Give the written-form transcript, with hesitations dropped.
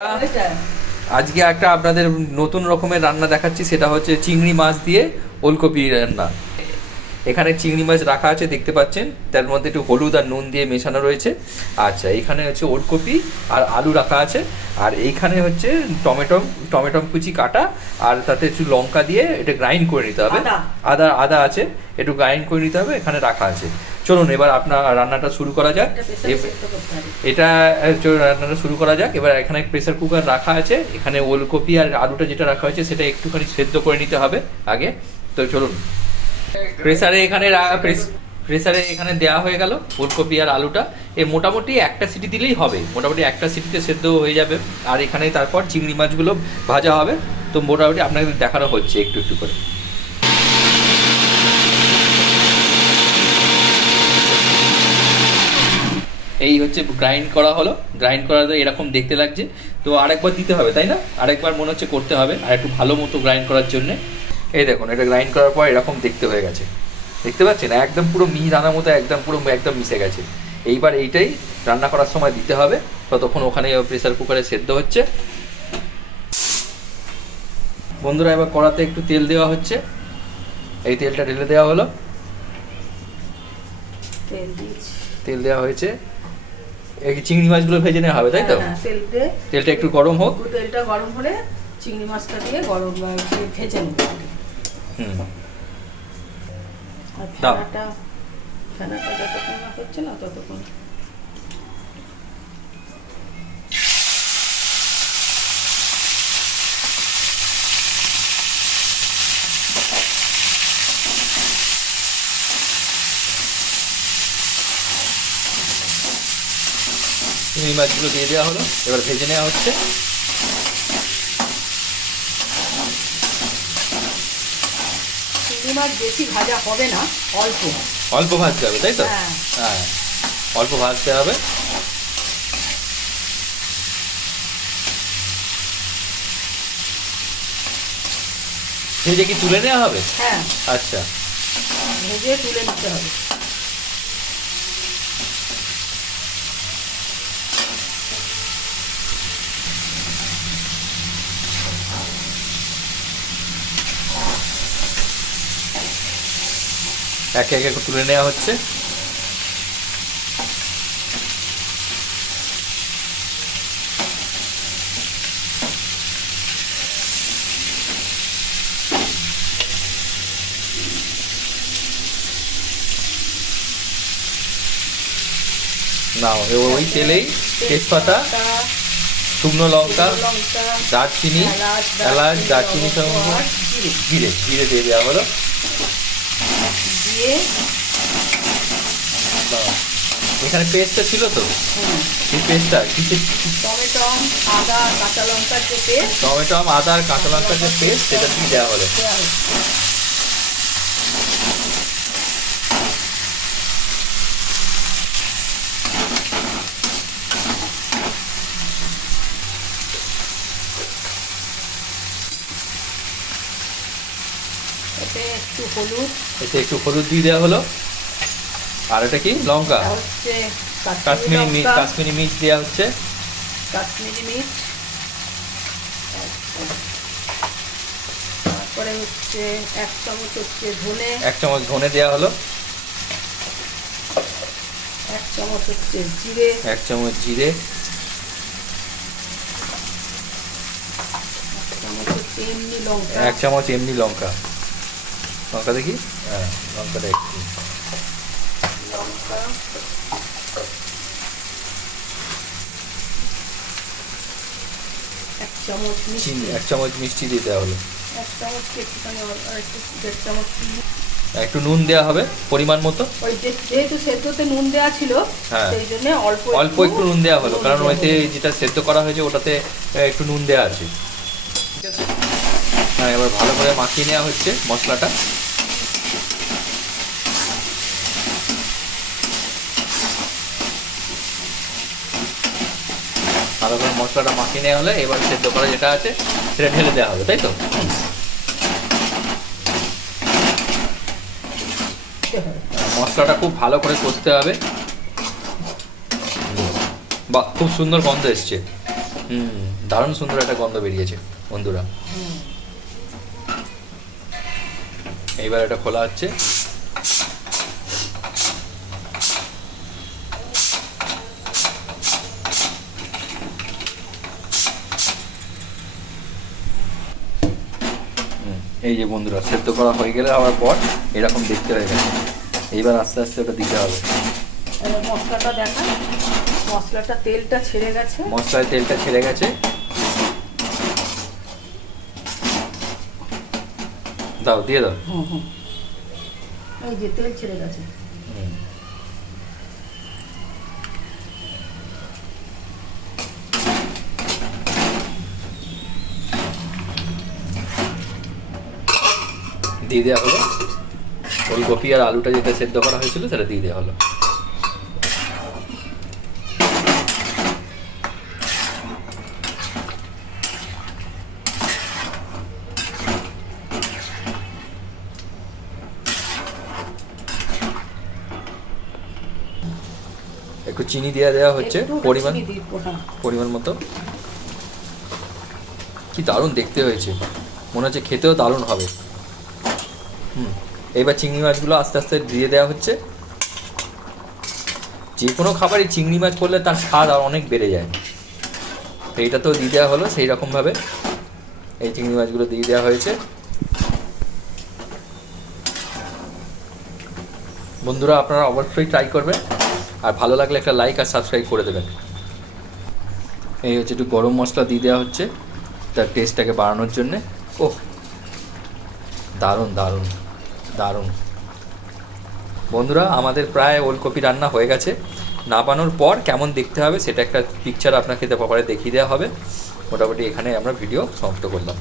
আজকে একটা আপনাদের নতুন রকমের রান্না দেখাচ্ছি, সেটা হচ্ছে চিংড়ি মাছ দিয়ে ওলকপি রান্না। এখানে চিংড়ি মাছ রাখা আছে দেখতে পাচ্ছেন, তার মধ্যে একটু হলুদ আর নুন দিয়ে মেশানো রয়েছে। আচ্ছা, এখানে হচ্ছে ওলকপি আর আলু রাখা আছে, আর এইখানে হচ্ছে টমেটো কুচি কাটা, আর তাতে একটু লঙ্কা দিয়ে এটা গ্রাইন্ড করে নিতে হবে। আদা আছে, একটু গ্রাইন্ড করে নিতে হবে, এখানে রাখা আছে। চলুন এবার আপনার রান্নাটা শুরু করা যাক। রান্নাটা শুরু করা যাক। এবার এখানে প্রেসার কুকার রাখা আছে, এখানে ওলকপি আর আলুটা যেটা রাখা হয়েছে সেটা একটুখানি সেদ্ধ করে নিতে হবে আগে। তো চলুন, প্রেসারে এখানে দেওয়া হয়ে গেল ফুলকপি আর আলুটা। মোটামুটি একটা সিটি দিলেই হবে, মোটামুটি একটা সিটিতে সেদ্ধ হয়ে যাবে। আর এখানে তারপর চিংড়ি মাছগুলো ভাজা হবে। তো মোটামুটি আপনাকে দেখানো হচ্ছে একটু একটু করে। এই হচ্ছে গ্রাইন্ড করা হলো, গ্রাইন্ড করা এরকম দেখতে লাগছে। তো আরেকবার দিতে হবে, তাই না? আরেকবার মনে হচ্ছে করতে হবে, আর একটু ভালো মতো গ্রাইন্ড করার জন্য। এই দেখুন, এটা গ্রাইন্ড করার পর এরকম দেখতে হয়ে গেছে, দেখতে পাচ্ছেন? একদম পুরো মিহি দানার মতো একদম মিশে গেছে। এইবার এইটাই রান্না করার সময় দিতে হবে। ততক্ষণ ওখানে প্রেসার কুকারে সেদ্ধ হচ্ছে। বন্ধুরা, এবার কড়াতে একটু তেল দেওয়া হচ্ছে, এই তেলটা ঢেলে দেওয়া হলো। তেল দেওয়া হয়েছে, এই চিংড়ি মাছগুলো ভেজে নেওয়া হবে, তাই তো? তেলটা একটু গরম হোক। তেলটা গরম হলে চিংড়ি মাছটা দিয়ে ভেজে নিতে হবে। ফেনাটা যতক্ষণ না করছে না ততক্ষণ চিংড়ি মাছগুলো দিয়ে দেওয়া হলো, এবার ভেজে নেওয়া হচ্ছে। চিংড়ি মাছ বেশি ভাজা হবে না, অল্প ভাজতে হবে, তাই তো? হ্যাঁ, অল্প ভাজতে হবে। ভেজে কি তুলে নেওয়া হবে? হ্যাঁ, আচ্ছা, ভেজে তুলে নিতে হবে। একে একে তুলে নেওয়া হচ্ছে। না, ওই তেলেই তেজপাতা, শুকনো লঙ্কা, দারচিনি, এলাচ, দারচিনি সহ জিরে দিয়ে দেওয়া হলো। এখানে পেস্টটা ছিল তো, এই পেস্টটা টমেটো আদা কাঁচা লঙ্কার যে পেস্ট সেটা দিয়ে দেওয়া হলো। এতে একটু হলুদ দিয়ে দেওয়া হলো। আর এটা কি? লঙ্কা, কাশ্মীরি মির্চ দেওয়া হচ্ছে। কাশ্মীরি মির্চ, তারপরে হচ্ছে 1 চামচ হচ্ছে ধনে, 1 চামচ ধনে দেওয়া হলো। 1 চামচ হচ্ছে জিরে, 1 চামচ জিরে, 1 চামচ এমনি লঙ্কা। লঙ্কা দেখি, হ্যাঁ, লঙ্কাটা একটু লঙ্কা, 1 চামচ মিষ্টি, 1 চামচ মিষ্টি দিয়ে দেওয়া হলো। 1 চামচ একটুখানি, একটু 1.5 চামচ একটু নুন দেওয়া হবে পরিমাণ মতো। ওই যেহেতু সেদ্ধতে নুন দেওয়া ছিল, সেই জন্য অল্প একটু নুন দেওয়া হলো, কারণ ওইতে যেটা সেদ্ধ করা হয়েছে ওটাতে একটু নুন দেওয়া আছে। ঠিক আছে, হ্যাঁ, এবার ভালো করে মাখিয়ে নেওয়া হচ্ছে মশলাটা। ভালো করে মশলাটা মাখিয়ে নেওয়া হলে এবার সেদ্ধ করা যেটা আছে সেটা ঢেলে দেওয়া হবে, তাই তো? মশলাটা খুব ভালো করে কষতে হবে। বাহ, খুব সুন্দর গন্ধ এসছে। দারুণ সুন্দর একটা গন্ধ বেরিয়েছে বন্ধুরা। এইবার এটা খোলা হচ্ছে। এই যে বন্ধুরা, সেদ্ধ করা হয়ে গেলে আবার পর এরকম দেখতে হয়ে গেছে। এইবার আস্তে আস্তে ওটা দিতে হবে। এবার মশলাটা দেখা, মশলাটা তেলটা ছেড়ে গেছে, মশলায় তেলটা ছেড়ে গেছে। দাও, দিয়ে দাও। এই যে তেল ছেড়ে গেছে। দিয়ে দেওয়া হলো ফুলকপি আর আলুটা যেটা সেদ্ধ করা হয়েছিল সেটা দিয়ে দেওয়া হলো। একটু চিনি দিয়ে দেওয়া হচ্ছে পরিমাণ মতো। কি দারুণ দেখতে হয়েছে, মনে হচ্ছে খেতেও দারুণ হবে। এইবার চিংড়ি মাছগুলো আস্তে আস্তে দিয়ে দেওয়া হচ্ছে। যে কোনো খাবারই চিংড়ি মাছ করলে তার স্বাদ আর অনেক বেড়ে যায়। এইটা তো দিয়ে দেওয়া হলো সেই রকমভাবে। এই চিংড়ি মাছগুলো দিয়ে দেওয়া হয়েছে। বন্ধুরা আপনারা অবশ্যই ট্রাই করবেন, আর ভালো লাগলে একটা লাইক আর সাবস্ক্রাইব করে দেবেন। এই হচ্ছে একটু গরম মশলা দিয়ে দেওয়া হচ্ছে তার টেস্টটাকে বাড়ানোর জন্যে। ওহ, দারুণ দারুণ দারুণ। বন্ধুরা আমাদের প্রায় ওলকপি রান্না হয়ে গেছে। নামানোর পর কেমন দেখতে হবে সেটা একটা পিকচার আপনাকে ব্যাপারে দেখিয়ে দেওয়া হবে। মোটামুটি এখানে আমরা ভিডিও সমাপ্ত করলাম।